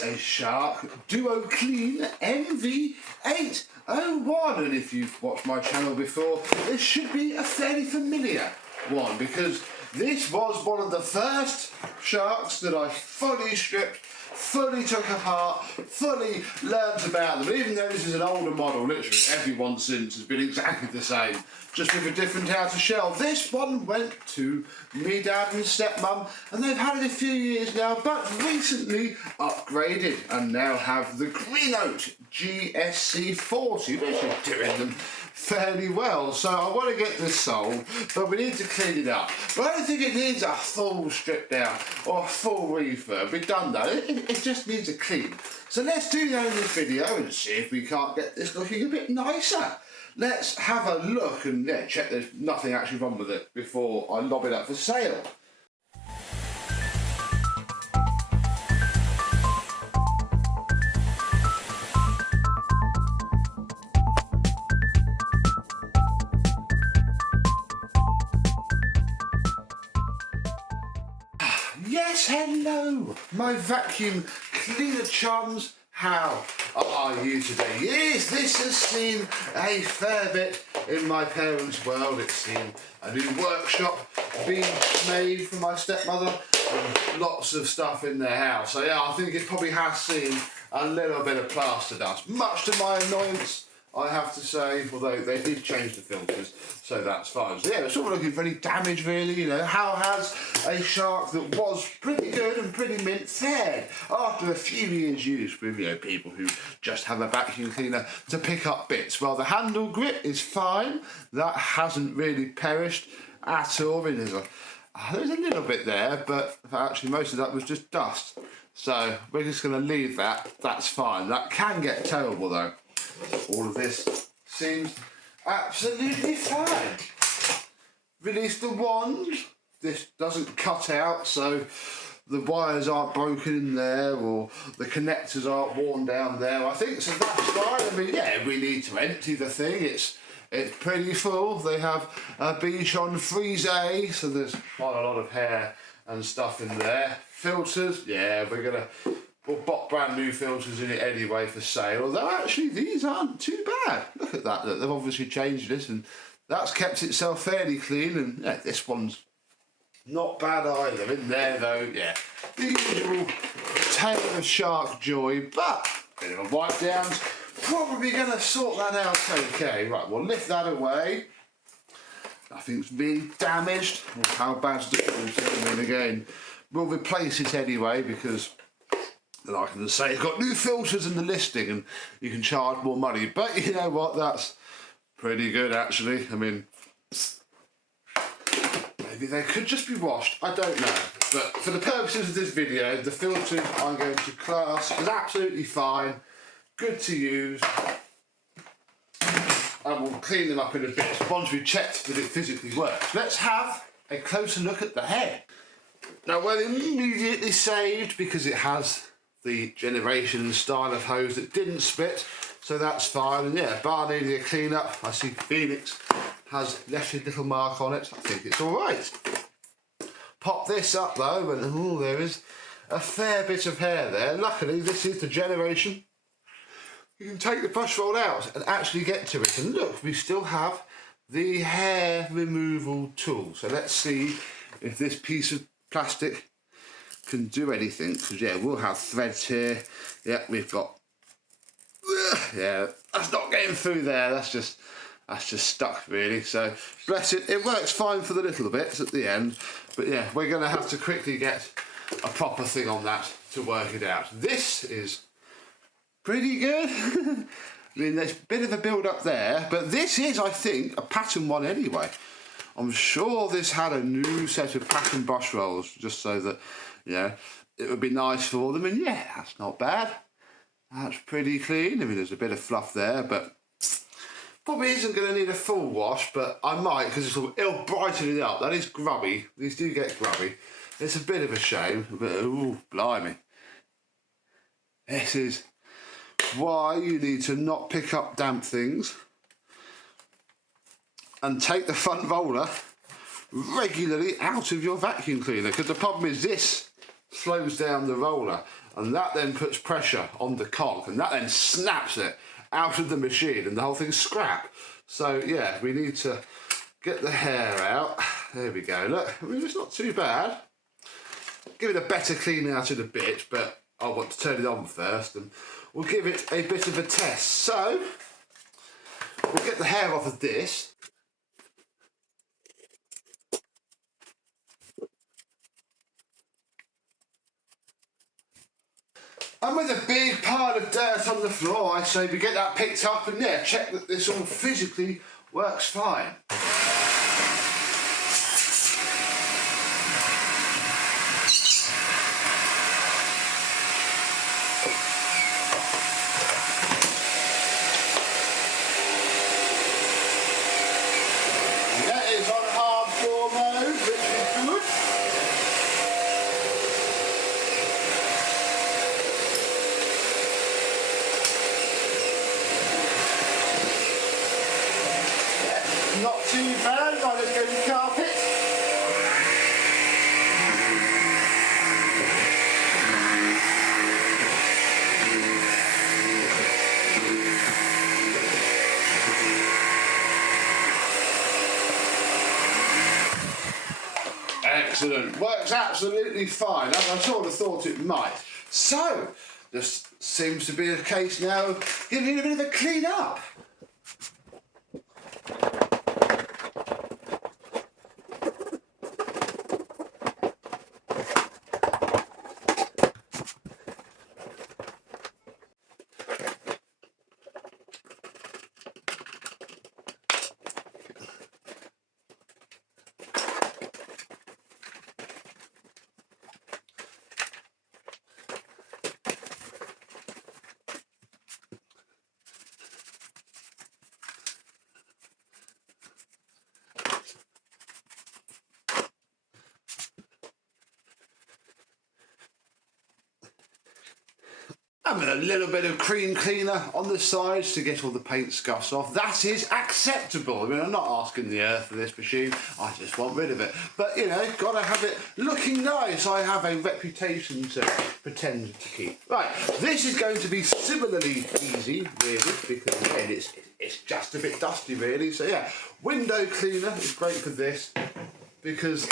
is a Shark Duo Clean NV801, and if you've watched my channel before, this should be a fairly familiar one, because this was one of the first Sharks that I fully stripped, fully took apart, fully learned about them. Even though this is an older model, literally everyone since has been exactly the same, just with a different outer shell. This one went to me, dad and stepmum, and they've had it a few years now, but recently upgraded and now have the Greenote GSC40, which is doing them fairly well. So I want to get this sold, but we need to clean it up. But I don't think it needs a full strip down or a full refurb. We've done that. It just needs a clean. So let's do that in this video and see if we can't get this looking a bit nicer. Let's have a look and check there's nothing actually wrong with it before I lob it up for sale. Yes, hello, my vacuum cleaner chums. How are you today? Yes, this has seen a fair bit in my parents' world. It's seen a new workshop being made for my stepmother and lots of stuff in their house. So yeah, I think it probably has seen a little bit of plaster dust, much to my annoyance, I have to say, although they did change the filters, so that's fine. So yeah, it's not looking for any damage really, you know. How has a Shark that was pretty good and pretty mint fared after a few years use with, you know, people who just have a vacuum cleaner to pick up bits? Well, the handle grip is fine. That hasn't really perished at all. I mean, there's a little bit there, but actually most of that was just dust. So we're just going to leave that. That's fine. That can get terrible though. All of this seems absolutely fine. Release the wand. This doesn't cut out, so the wires aren't broken in there or the connectors aren't worn down there. I think so. That's fine. I mean, yeah, we need to empty the thing. It's pretty full. They have a Bichon Frise, so there's quite a lot of hair and stuff in there. Filters, yeah, we'll bought brand new filters in it anyway for sale, although actually these aren't too bad. Look at that, they've obviously changed this and that's kept itself fairly clean, and yeah, this one's not bad either. In there though, yeah, the usual tale of Shark joy, but a bit of a wipe down. Probably going to sort that out okay. Right, we'll lift that away. Nothing's really damaged. Well, how bad's the filter? And then again, we'll replace it anyway because then I can say it's got new filters in the listing and you can charge more money. But you know what, that's pretty good actually. I mean, maybe they could just be washed, I don't know. But for the purposes of this video, the filters I'm going to class as absolutely fine, good to use, and we'll clean them up in a bit once we've checked that it physically works. Let's have a closer look at the head. Now we're immediately saved because it has the generation and style of hose that didn't split, so that's fine. And yeah, bar needing a clean up. I see Phoenix has left a little mark on it. I think it's all right. Pop this up though, and oh, there is a fair bit of hair there. Luckily, this is the generation. You can take the brush roll out and actually get to it. And look, we still have the hair removal tool. So let's see if this piece of plastic can do anything, because yeah, we'll have threads here. Yeah, we've got, yeah, that's not getting through there. That's just stuck really. So bless it. It works fine for the little bits at the end, but yeah, we're going to have to quickly get a proper thing on that to work it out. This is pretty good. I mean, there's a bit of a build up there, but this is, I think, a pattern one anyway. I'm sure this had a new set of pattern brush rolls, just so that, you know, it would be nice for them. And yeah, that's not bad. That's pretty clean. I mean, there's a bit of fluff there, but probably isn't going to need a full wash, but I might, because it'll brighten it up. That is grubby. These do get grubby. It's a bit of a shame, but ooh, blimey. This is why you need to not pick up damp things and take the front roller regularly out of your vacuum cleaner, because the problem is this slows down the roller. and that then puts pressure on the conch, and that then snaps it out of the machine, and the whole thing's scrap. So yeah, we need to get the hair out. There we go. Look, I mean, it's not too bad. Give it a better clean out in a bit, but I want to turn it on first, and we'll give it a bit of a test. So we'll get the hair off of this. And with a big pile of dirt on the floor, I say we get that picked up and yeah, check that this all physically works fine. And that is on hardcore mode, which is good. Not too bad, right, let's go to the carpet. Excellent, works absolutely fine, as I sort of thought it might. So, this seems to be a case now of giving it a bit of a clean up. And with a little bit of cream cleaner on the sides to get all the paint scuffs off. That is acceptable. I mean, I'm not asking the earth for this machine, I just want rid of it. But, you know, gotta have it looking nice. I have a reputation to pretend to keep. Right, this is going to be similarly easy, really, because, again, it's just a bit dusty, really. So, yeah, window cleaner is great for this, because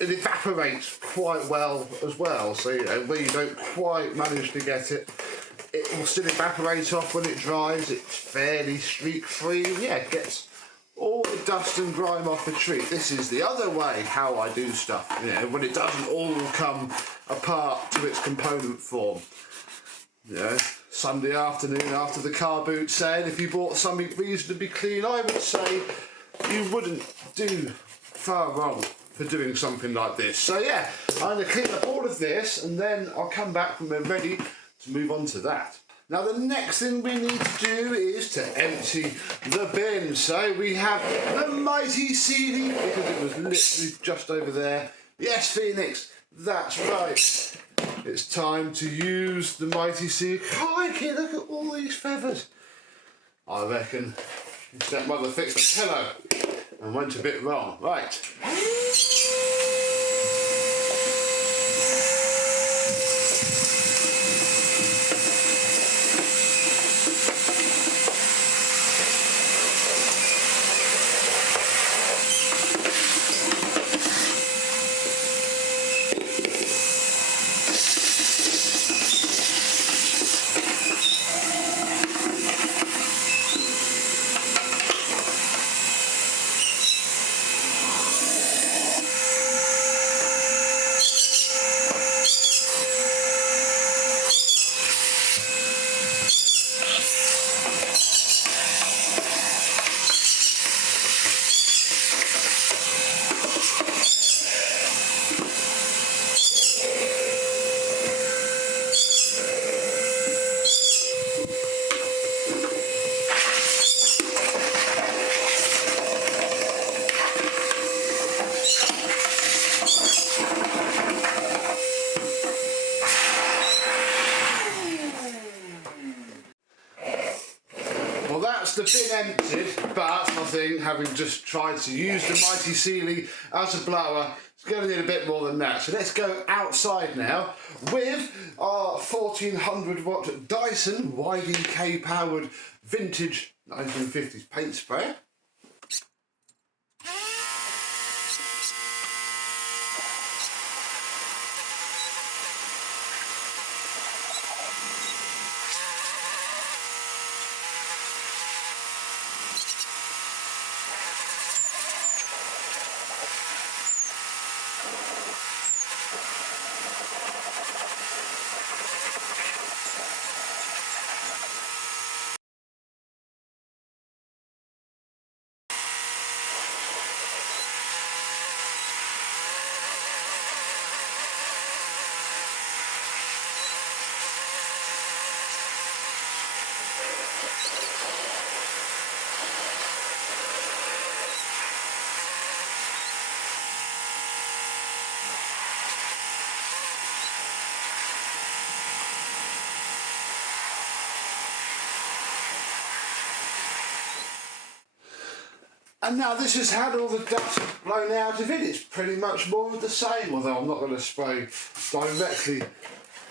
it evaporates quite well as well. So, you know, where you don't quite manage to get it, it will still evaporate off when it dries. It's fairly streak free. Yeah, it gets all the dust and grime off the tree. This is the other way how I do stuff, you know, when it doesn't all come apart to its component form. You know, Sunday afternoon after the car boot sale, if you bought something reasonably clean, I would say you wouldn't do far wrong for doing something like this. So yeah, I'm going to clean up all of this, and then I'll come back when we're ready to move on to that. Now the next thing we need to do is to empty the bin. So we have the mighty CD, because it was literally just over there. Yes, Phoenix, that's right. It's time to use the mighty CD. Crikey, look at all these feathers. I reckon your stepmother fixed the pillow and went a bit wrong. Right. the bin emptied, but I think having just tried to use the mighty Sealy as a blower, it's going to need a bit more than that. So let's go outside now with our 1400 watt Dyson YDK powered vintage 1950s paint sprayer. And now this has had all the dust blown out of it. It's pretty much more of the same, although I'm not going to spray directly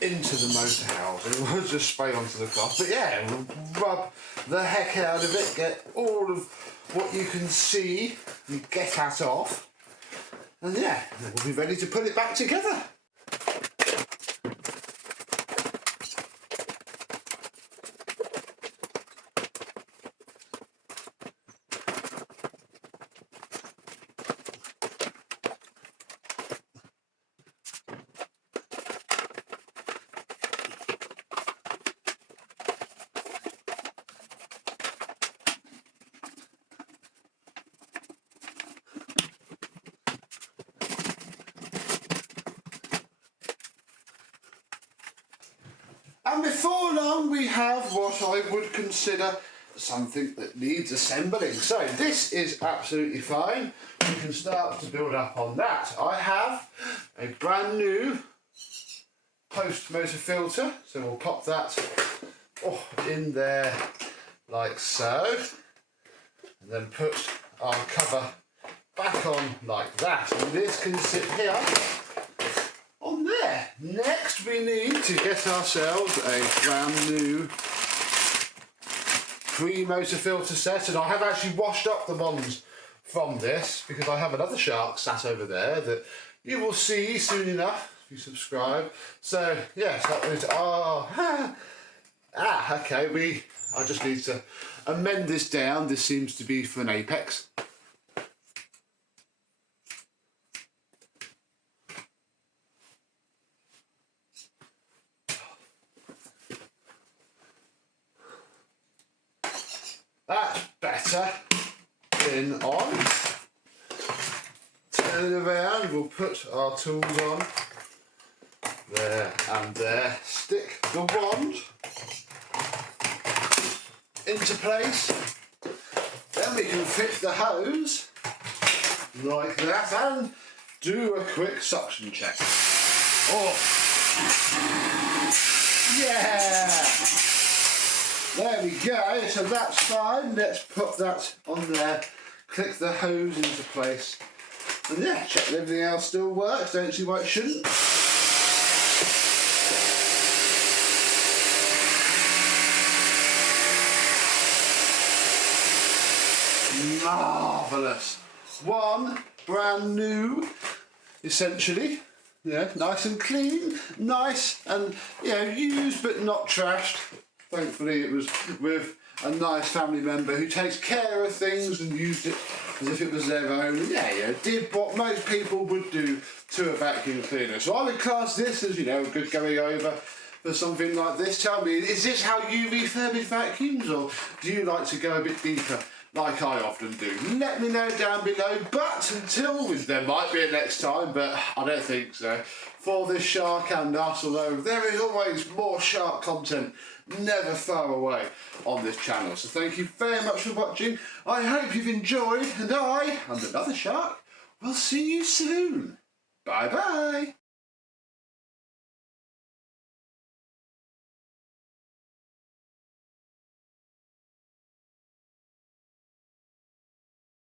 into the motor housing. It will just spray onto the cloth. But yeah, we'll rub the heck out of it, get all of what you can see and get at off. And yeah, then we'll be ready to put it back together. And before long we have what I would consider something that needs assembling. So this is absolutely fine. We can start to build up on that. I have a brand new post motor filter, so we'll pop that in there like so, and then put our cover back on like that, and this can sit here on there. Next we need to get ourselves a brand new pre-motor filter set, and I have actually washed up the ones from this because I have another Shark sat over there that you will see soon enough if you subscribe. So yes, that is okay, I just need to amend this down. This seems to be for an apex. That's better. Pin on. Turn it around, we'll put our tools on. There and there. Stick the wand into place. Then we can fit the hose like that and do a quick suction check. Oh, yeah! There we go, so that's fine. Let's put that on there, click the hose into place, and yeah, check that everything else still works. Don't see why it shouldn't. Marvellous. One brand new, essentially. Yeah, nice and clean, nice and used but not trashed. Thankfully it was with a nice family member who takes care of things and used it as if it was their own. And did what most people would do to a vacuum cleaner. So I would class this as, good going over for something like this. Tell me, is this how you refurbish vacuums, or do you like to go a bit deeper like I often do? Let me know down below. But there might be a next time, but I don't think so. For this Shark and us, although there is always more Shark content never far away on this channel. So thank you very much for watching. I hope you've enjoyed, and I, and another Shark, will see you soon. Bye bye.